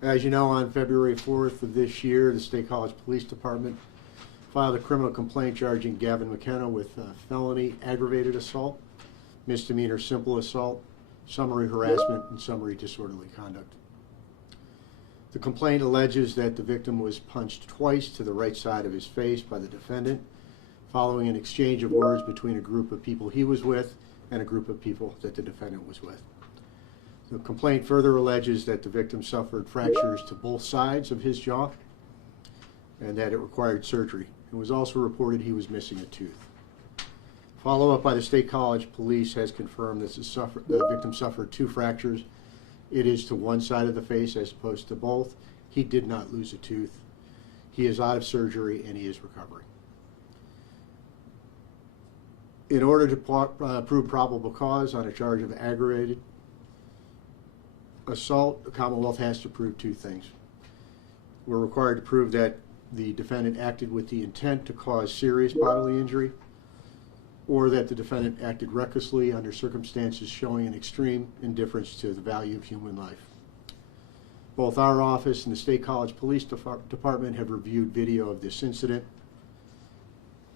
As you know, on February 4th of this year, the State College Police Department filed a criminal complaint charging Gavin McKenna with felony aggravated assault, misdemeanor simple assault, summary harassment, and summary disorderly conduct. The complaint alleges that the victim was punched twice to the right side of his face by the defendant following an exchange of words between a group of people he was with and a group of people that the defendant was with. The complaint further alleges that the victim suffered fractures to both sides of his jaw and that it required surgery. It was also reported he was missing a tooth. Follow-up by the State College Police has confirmed that the victim suffered 2 fractures. It is to one side of the face as opposed to both. He did not lose a tooth. He is out of surgery and he is recovering. In order to prove probable cause on a charge of aggravated assault, the Commonwealth has to prove 2 things. We're required to prove that the defendant acted with the intent to cause serious bodily injury, or that the defendant acted recklessly under circumstances showing an extreme indifference to the value of human life. Both our office and the State College Police Department have reviewed video of this incident.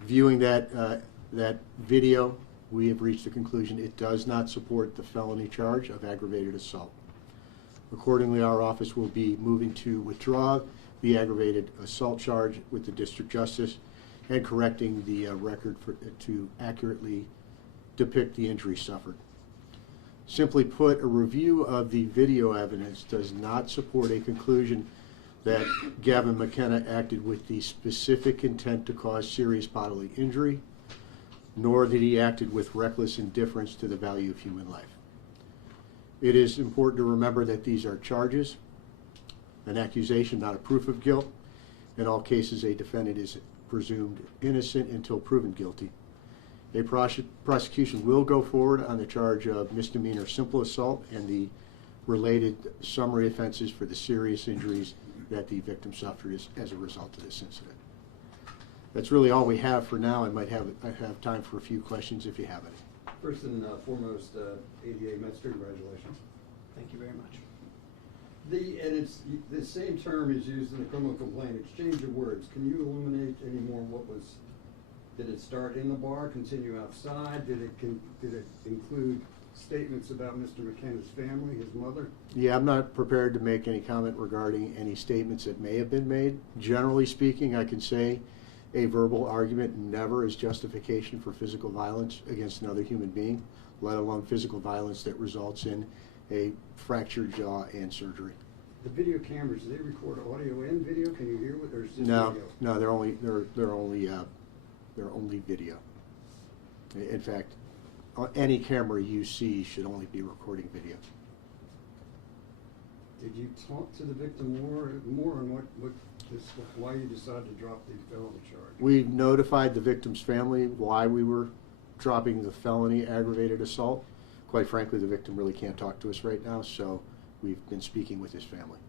Viewing that video, we have reached the conclusion it does not support the felony charge of aggravated assault. Accordingly, our office will be moving to withdraw the aggravated assault charge with the District Justice and correcting the record to accurately depict the injury suffered. Simply put, a review of the video evidence does not support a conclusion that Gavin McKenna acted with the specific intent to cause serious bodily injury, nor that he acted with reckless indifference to the value of human life. It is important to remember that these are charges, an accusation, not a proof of guilt. In all cases, a defendant is presumed innocent until proven guilty. A prosecution will go forward on the charge of misdemeanor simple assault and the related summary offenses for the serious injuries that the victim suffered as a result of this incident. That's really all we have for now. I have time for a few questions if you have any. First and foremost, ADA Metzger, congratulations. Thank you very much. The same term is used in the criminal complaint, exchange of words. Can you illuminate any more did it start in the bar, continue outside? Did it include statements about Mr. McKenna's family, his mother? Yeah, I'm not prepared to make any comment regarding any statements that may have been made. Generally speaking, I can say a verbal argument never is justification for physical violence against another human being, let alone physical violence that results in a fractured jaw and surgery. The video cameras, do they record audio and video? Can you hear what there's just No, video? no, they're only video. In fact, any camera you see should only be recording video. Did you talk to the victim more on why you decided to drop the felony charge? We notified the victim's family why we were dropping the felony aggravated assault. Quite frankly, the victim really can't talk to us right now, so we've been speaking with his family.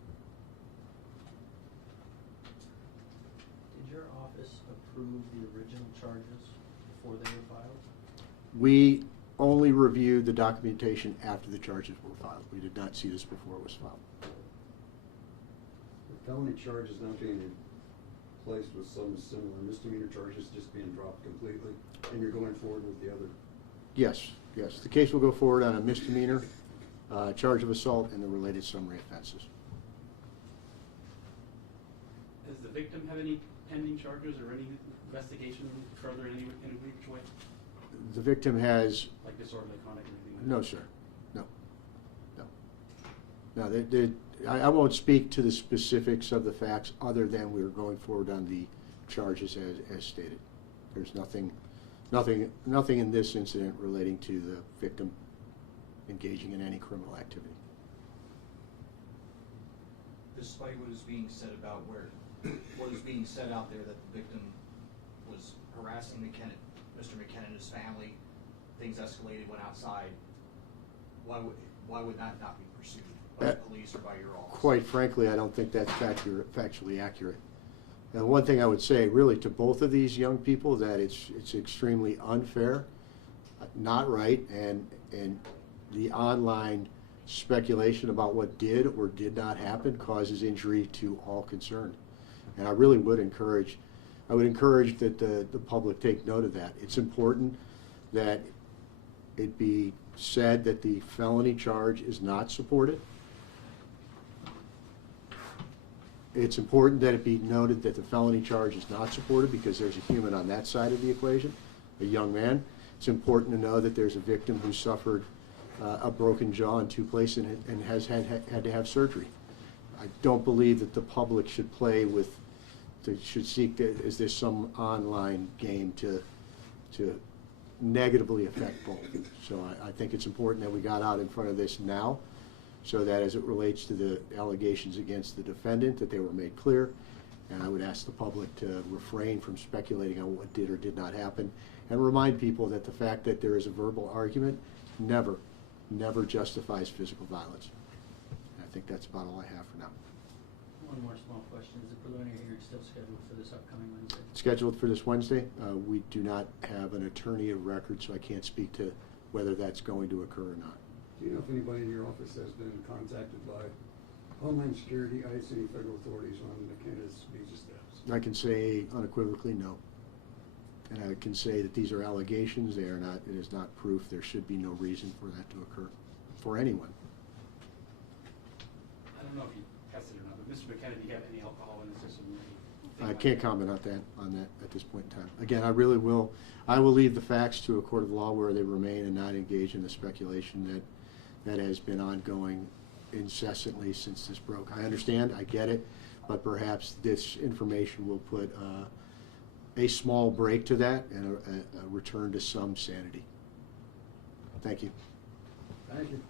Did your office approve the original charges before they were filed? We only reviewed the documentation after the charges were filed. We did not see this before it was filed. The felony charge is not being replaced with some similar misdemeanor charges just being dropped completely, and you're going forward with the other? Yes, yes. The case will go forward on a misdemeanor, charge of assault, and the related summary offenses. Does the victim have any pending charges or any investigation further in any which way? The victim has... Like disorderly conduct or anything like No, that? sir. No. I won't speak to the specifics of the facts other than we're going forward on the charges as stated. There's nothing in this incident relating to the victim engaging in any criminal activity. Despite what is being said about what is being said out there that the victim was harassing Mr. McKenna and his family, things escalated, went outside, why would that not be pursued by the police or by your office? Quite frankly, I don't think that's factually accurate. And one thing I would say, really, to both of these young people, that it's extremely unfair, not right, and the online speculation about what did or did not happen causes injury to all concerned. And I really would encourage, that the public take note of that. It's important that it be said that the felony charge is not supported. It's important that it be noted that the felony charge is not supported because there's a human on that side of the equation, a young man. It's important to know that there's a victim who suffered a broken jaw in 2 places and has had to have surgery. I don't believe that the public should play with, should seek, is there some online game to negatively affect both. So I think it's important that we got out in front of this now, so that as it relates to the allegations against the defendant, that they were made clear. And I would ask the public to refrain from speculating on what did or did not happen, and remind people that the fact that there is a verbal argument never justifies physical violence. And I think that's about all I have for now. One more small question. Is the preliminary hearing still scheduled for this upcoming Wednesday? Scheduled for this Wednesday. We do not have an attorney of record, so I can't speak to whether that's going to occur or not. Do you know if anybody in your office has been contacted by Homeland Security, ICE, any federal authorities on McKenna's visa status? I can say unequivocally no. And I can say that these are allegations. They are not, it is not proof. There should be no reason for that to occur for anyone. I don't know if you tested or not, but Mr. McKenna, do you have any alcohol in the system? I can't comment on that at this point in time. Again, I will leave the facts to a court of law where they remain and not engage in the speculation that has been ongoing incessantly since this broke. I understand, I get it, but perhaps this information will put a small break to that and a return to some sanity. Thank you. Thank you.